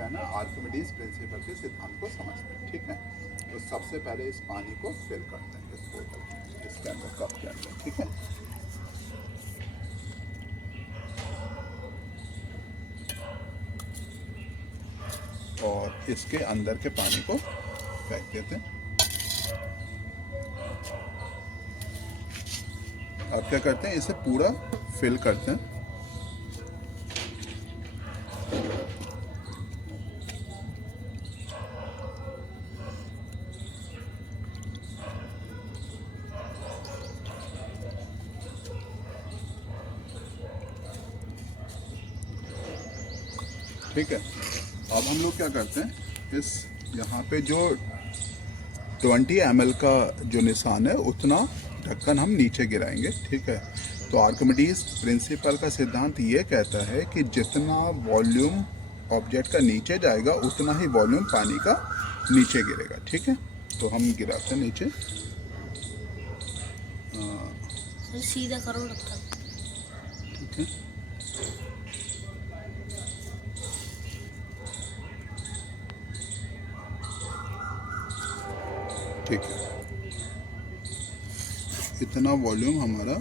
है ना Archimedes principal के सिद्धांत को समझते हैं। ठीक है, तो सबसे पहले इस पानी को फिल करते हैं इस बोतल इसके अंदर, कप के अंदर। ठीक है, और इसके अंदर के पानी को फेंक देते हैं। अब क्या करते हैं, इसे पूरा फिल करते हैं। ठीक है, अब हम लोग क्या करते हैं, इस यहाँ पे जो 20 ml का जो निशान है उतना ढक्कन हम नीचे गिराएंगे। ठीक है, तो आर्किमिडीज प्रिंसिपल का सिद्धांत ये कहता है कि जितना वॉल्यूम ऑब्जेक्ट का नीचे जाएगा उतना ही वॉल्यूम पानी का नीचे गिरेगा। ठीक है, तो हम गिराते हैं नीचे। सीधा करो ढक्कन। ठीक है, ठीक है, इतना वॉल्यूम हमारा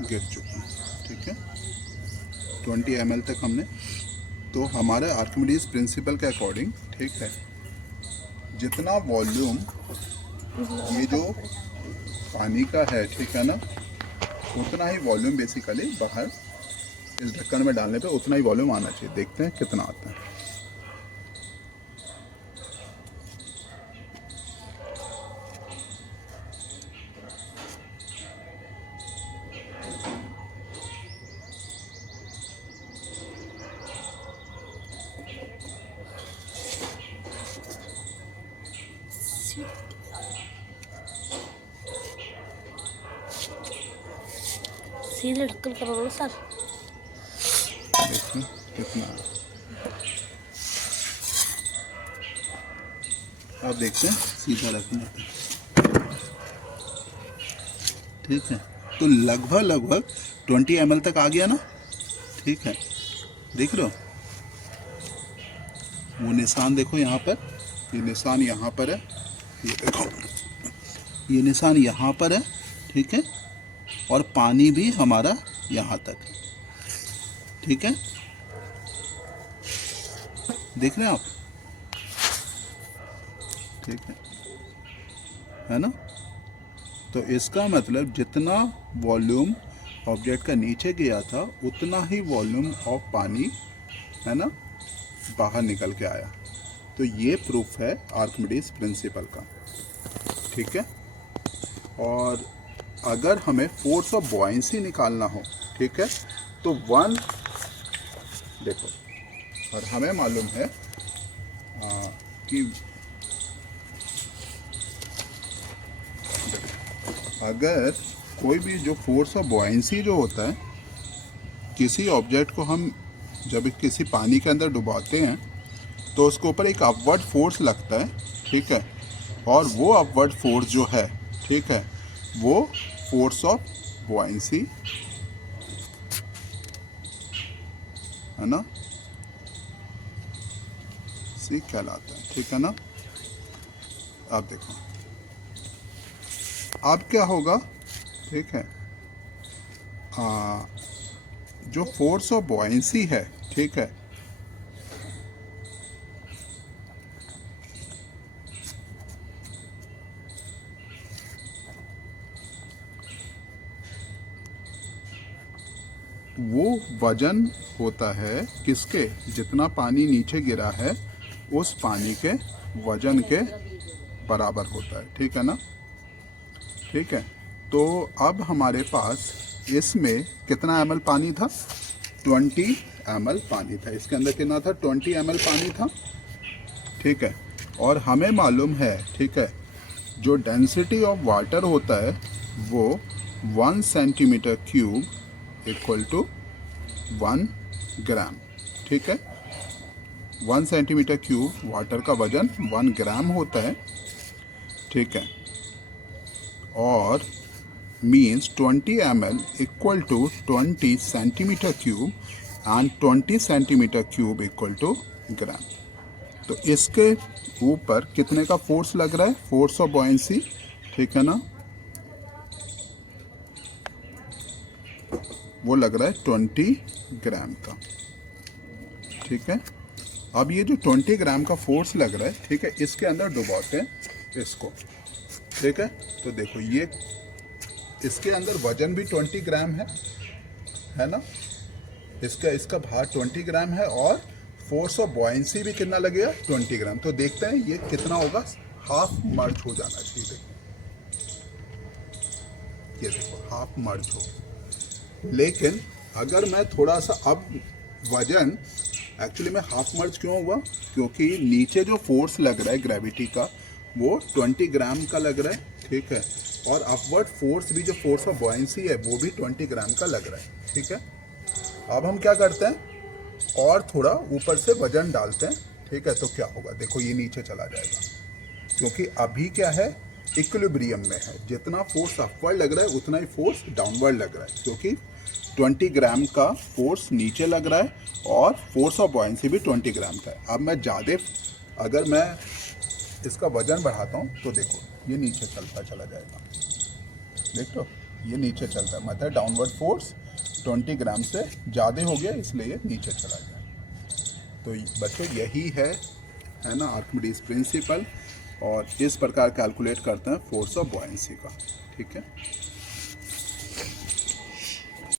गिर चुका है। ठीक है, 20 ml तक हमने, तो हमारे आर्किमिडीज प्रिंसिपल के अकॉर्डिंग, ठीक है, जितना वॉल्यूम ये जो पानी का है, ठीक है ना, उतना ही वॉल्यूम बेसिकली बाहर इस ढक्कन में डालने पे उतना ही वॉल्यूम आना चाहिए। देखते हैं कितना आता है। सीधे ढक्कन करो ना सर। देखते हैं कितना है। आप देखते हैं सीधा रखना। ठीक है, तो लगभग 20 ml तक आ गया ना। ठीक है, देख रहे हो, वो निशान देखो यहाँ पर, ये निशान यहाँ पर है, ये देखो ये निशान यहाँ पर है। ठीक है, और पानी भी हमारा यहाँ तक। ठीक है, देख रहे हैं आप। ठीक है ना, तो इसका मतलब जितना वॉल्यूम ऑब्जेक्ट का नीचे गया था उतना ही वॉल्यूम ऑफ पानी, है ना, बाहर निकल के आया। तो ये प्रूफ है आर्किमिडीज प्रिंसिपल का। ठीक है, और अगर हमें फोर्स ऑफ बॉयंसी निकालना हो, ठीक है, तो देखो, और हमें मालूम है कि अगर कोई भी जो फोर्स ऑफ बॉयंसी जो होता है, किसी ऑब्जेक्ट को हम जब किसी पानी के अंदर डुबाते हैं तो उसके ऊपर एक अपवर्ड फोर्स लगता है। ठीक है, और वो अपवर्ड फोर्स जो है, ठीक है, वो फोर्स ऑफ बॉयंसी है ना, सी कहलाता है। ठीक है ना, अब देखो अब क्या होगा। ठीक है, जो फोर्स ऑफ बॉयंसी है, ठीक है, वो वजन होता है किसके, जितना पानी नीचे गिरा है उस पानी के वजन के बराबर होता है। ठीक है ना, ठीक है, तो अब हमारे पास इसमें कितना ml पानी था, 20 ml पानी था। इसके अंदर कितना था, 20 ml पानी था। ठीक है, और हमें मालूम है, ठीक है, जो डेंसिटी ऑफ वाटर होता है वो 1 सेंटीमीटर क्यूब इक्वल टू 1 ग्राम। ठीक है, 1 सेंटीमीटर क्यूब वाटर का वजन 1 ग्राम होता है। ठीक है, और means 20 ml equal to 20 centimetre cube and 20 centimetre cube equal to gram. तो इसके ऊपर कितने का फोर्स लग रहा है? फोर्स ऑफ बॉयंसी, ठीक है ना, वो लग रहा है 20 ग्राम का, ठीक है। अब ये जो 20 ग्राम का फोर्स लग रहा है, ठीक है, इसके अंदर डुबाते हैं इसको, ठीक है। तो देखो ये इसके अंदर वजन भी 20 ग्राम है ना, इसका भार 20 ग्राम है और फोर्स ऑफ बॉयंसी भी कितना लगेगा? 20 ग्राम। तो देखते हैं ये कितना होगा, हाफ मर्ज हो जाना चाहिए। देखो ये देखो हाफ मर्ज हो, लेकिन अगर मैं थोड़ा सा अब वजन, एक्चुअली में हाफ मर्ज क्यों हुआ? क्योंकि नीचे जो फोर्स लग रहा है ग्रेविटी का वो 20 ग्राम का लग रहा है, ठीक है, और अपवर्ड फोर्स भी, जो फोर्स ऑफ बॉयंसी है वो भी 20 ग्राम का लग रहा है, ठीक है। अब हम क्या करते हैं, और थोड़ा ऊपर से वजन डालते हैं, ठीक है। तो क्या होगा, देखो ये नीचे चला जाएगा, क्योंकि अभी क्या है, इक्विलिब्रियम में है। जितना फोर्स अपवर्ड लग रहा है उतना ही फोर्स डाउनवर्ड लग रहा है, क्योंकि 20 ग्राम का फोर्स नीचे लग रहा है और फोर्स ऑफ बॉयंसी भी 20 ग्राम का है। अब मैं ज़्यादा, अगर मैं इसका वजन बढ़ाता हूँ तो देखो ये नीचे चलता चला जाएगा, देख लो ये नीचे चलता है, मतलब डाउनवर्ड फोर्स 20 ग्राम से ज़्यादा हो गया, इसलिए ये नीचे चला गया। तो बच्चों यही है ना आर्किमिडीज प्रिंसिपल, और इस प्रकार कैलकुलेट करते हैं फोर्स ऑफ बॉयंसी का, ठीक है।